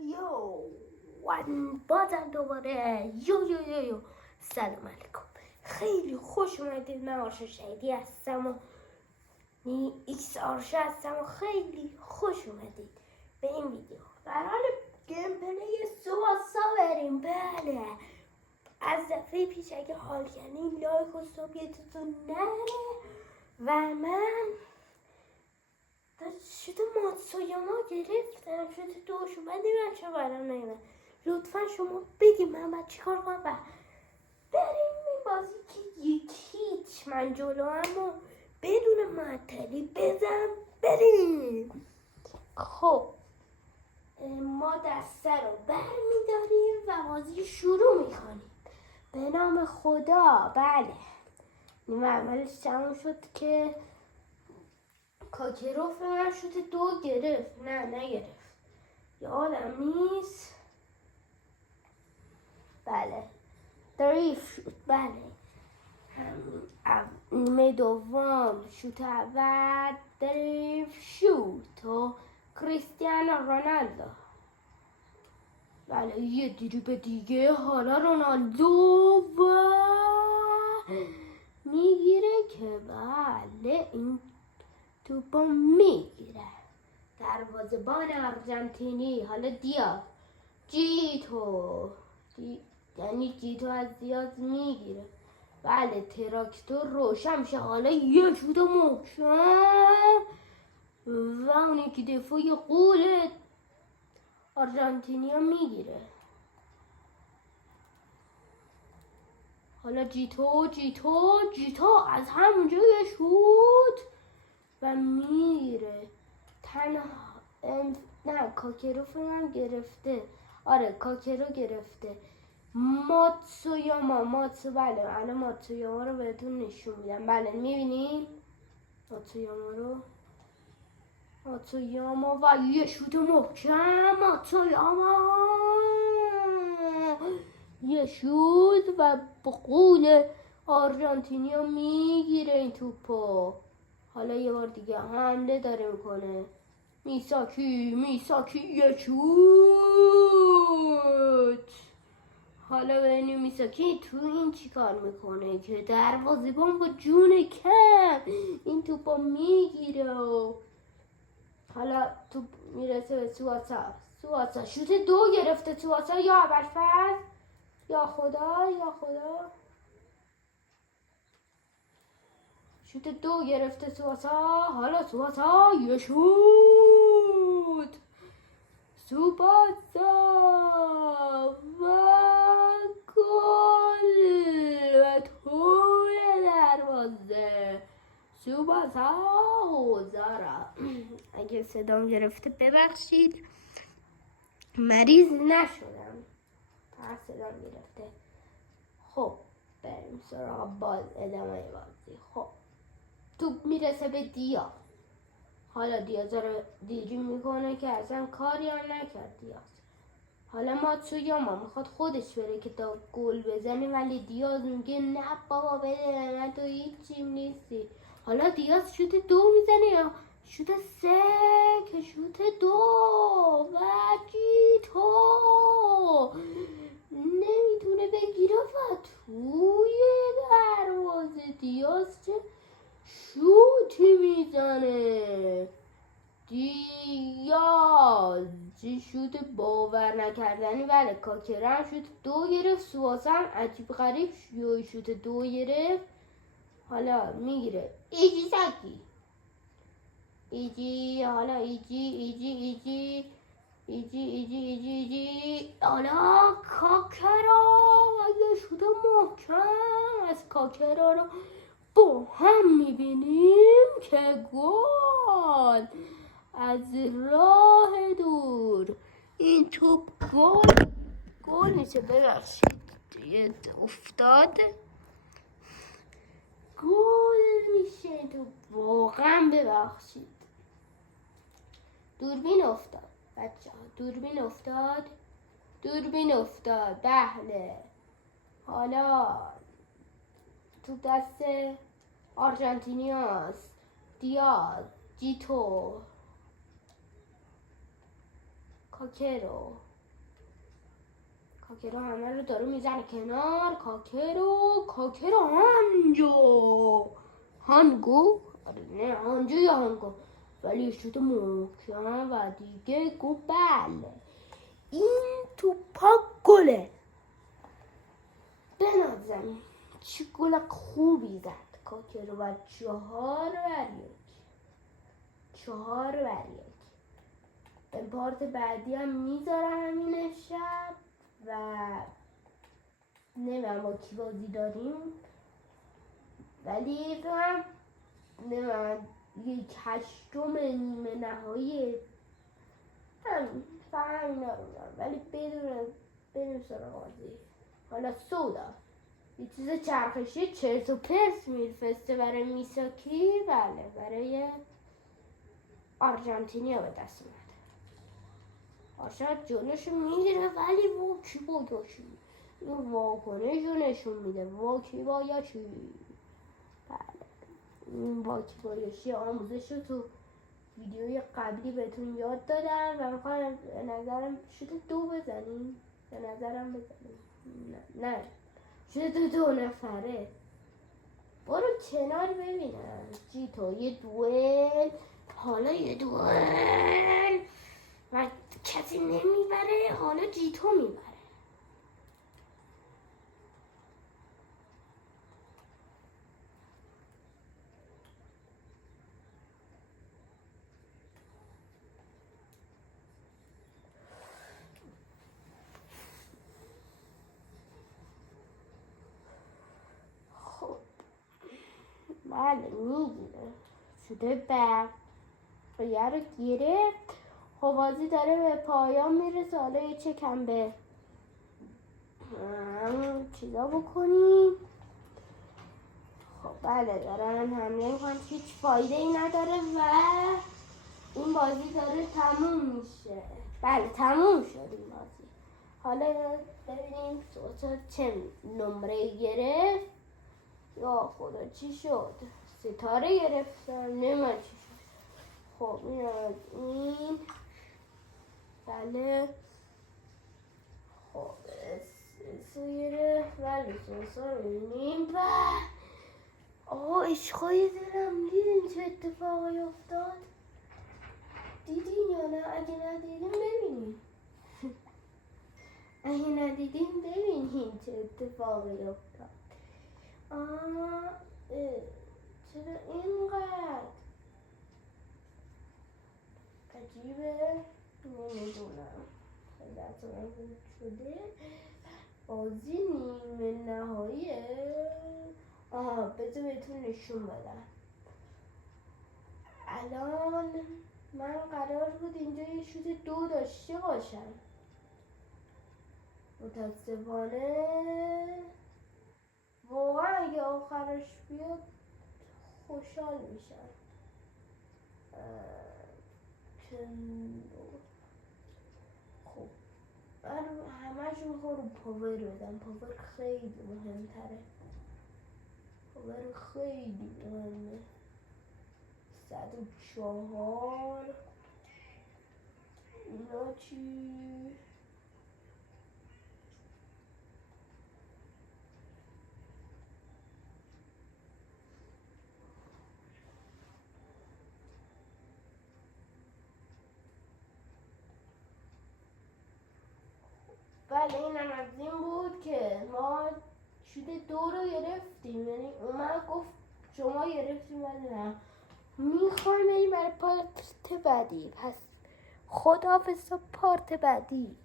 یو بازم دوباره یو سلام علیکم. خیلی خوش اومدید. من آرشا شهیدی هستم و ایکس آرشا هستم و خیلی خوش اومدید به این ویدیو. در حال گیم پلی سواسا بریم. بله، از دفعه پیش اگه حال کردین لایک و سابیتتون نره و من شده ماتسویاما گرفتم، شده دوش اومدی من چه برام نیمه. لطفا شما بگیم من باید چیکار کنم و بریم این بازی که هیچ من جلو اما بدون معطلی بزن بریم. خب ما دسته رو برمیداریم و بازی شروع میکنیم به نام خدا. بله نیمه اولش تموم شد که کاکروف من شده 2 گرفت. نه نگرفت، یادم نیست. بله دریف شد. بله نیمه دوم شوت اول دریف شوت و کریستیانو رونالدو. بله یه دریبل دیگه، حالا رونالدو و میگیره که بله این توپو میگیره. دروازه‌بان آرژانتینی حالا یعنی جیتو از دیاز میگیره. بله تراکتور روشن میشه. حالا یه شوت محکم و اونی که دفاعی قول آرژانتینیا میگیره. حالا جیتو از همونجا یه شوت و میره. نه کاکروف هم گرفته. آره کاکرو گرفته. ماتسویاما بله الان ماتسویاما رو بهتون نشون میدم. بله میبینین ماتسویاما و یه شوت محکم. ماتسویاما یه شوت و به قول آرژانتینیا میگیره این توپو. حالا یه بار دیگه حمله داره میکنه. میساکی یه شوت. حالا ببینیم میساکی تو این چی کار میکنه که دروازه‌بان با جون کم این توپو میگیره. حالا توپ میرسه به سواسا شوت 2 گرفته. سواسا یا ابوالفضل یا خدا شوت 2 گرفته سواسا. حالا سواسا یه شوت. سواسا و گل و توی دروازه. سواسا زارا. اگه صدام گرفته ببخشید، مریض نشدم تا صدام گرفته. خب بریم سراغ ادامه بازی. خب توپ میرسه به دیاز. حالا دیاز رو دیری میکنه که اصلا کاری هم نکرد دیاز. حالا ماتسویاما میخواد خودش بره که تا گل بزنه ولی دیاز میگه نه بابا بده من، تو هیچیم نیستی. حالا دیاز شوت 2 میزنه یا شوت 3 که شوت 2 و جیتو نمیتونه بگیره و توی دروازه. دیاز چه شوتی میزنه. دیاز شوت باور نکردنی. بله کاکرم شوت 2 گرفت. سواسا هم عجیب غریب شوت 2 گرفت. حالا میگیره حالا ایجی حالا کاکرا و یه شوت محکم از کاکرا رو با هم میبینیم که گل از راه دور. این توپ گل میشه. ببخشید یه افتاد. گل میشه تو. واقعا ببخشید. دوربین افتاد بچه ها. دوربین افتاد. بله حالا تو دست آرژانتینیاست. دیاز جیتو کاکرو همه رو داره میزنه کنار. کاکرو هانگو نه هانجو یا هانگو، ولی شده محکم و دیگه گو بله این توپاک گله. بناد زمین چه گل خوبی زد کاکرو و 4-1. به پارت بعدی هم میذارم همین شب و نمیدونم با کی بازی داریم، ولی فهم نمیدونم 1/8 نیمه نهایی هم فهم اینا رو دارم، ولی بدون سراغ بازی. حالا سودا یه چیز چرخشی چرت و پرت میفرسته برای میساکی. بله برای آرژانتینیا به دست اومده. آشاد جلوشو میگیره ولی کی باید چی؟ این واکنشو نشون میده کی باید چی؟ بله این کی باید چی آموزش رو تو ویدیوی قبلی بهتون یاد دادم و میخوام به نظرم شده 2 بزنیم. به نظرم بزنیم. نه شده 2 نفره. برو کنار ببینم جیتو یه دوئل. حالا یه دوئل و کسی نمیبره. حالا جیتو میبره. خب بله میگیره. شده بقیه رو گرفت. خب بازی داره به پایان میرسه. حالا یه چکم به چیزا بکنیم. خب بله دارن حمله میکنن، هیچ فایده ای نداره و این بازی داره تموم میشه. بله تموم شد این بازی. حالا ببینیم سوتا چه نمره گرفت. یا خدا چی شد؟ ستاره گرفتن. نمیم چی شد. خب این از این. بله خب اسو گرفت ولی سوسا رو ببینیم. عشقای دلم دیدین چه اتفاقی افتاد؟ دیدین یا نه؟ اگه ندیدین ببینین. اگه ندیدین ببینین چه اتفاقی افتاد. چرا اینقدر عجیبه؟ نمیدونم. خیلی اصلا شده بازی نیمه نهاییه. بذار بهتون نشون بدم. الان من قرار بود اینجا یه شوت 2 داشته باشم. متاسفانه واقعا اگه آخرش بیاد خوشحال میشم. خب من همه‌شون میخوام پاور بدم. پاور خیلی مهمتره. پاور خیلی مهمه. 104 اینا چی؟ بله اینم از این بود که ما شده 2 رو گرفتیم. یعنی اومد گفت شما گرفتیم ولی نه. میخوایم بریم برای پارت بعدی. پس خداحافظ تا پارت بعدی.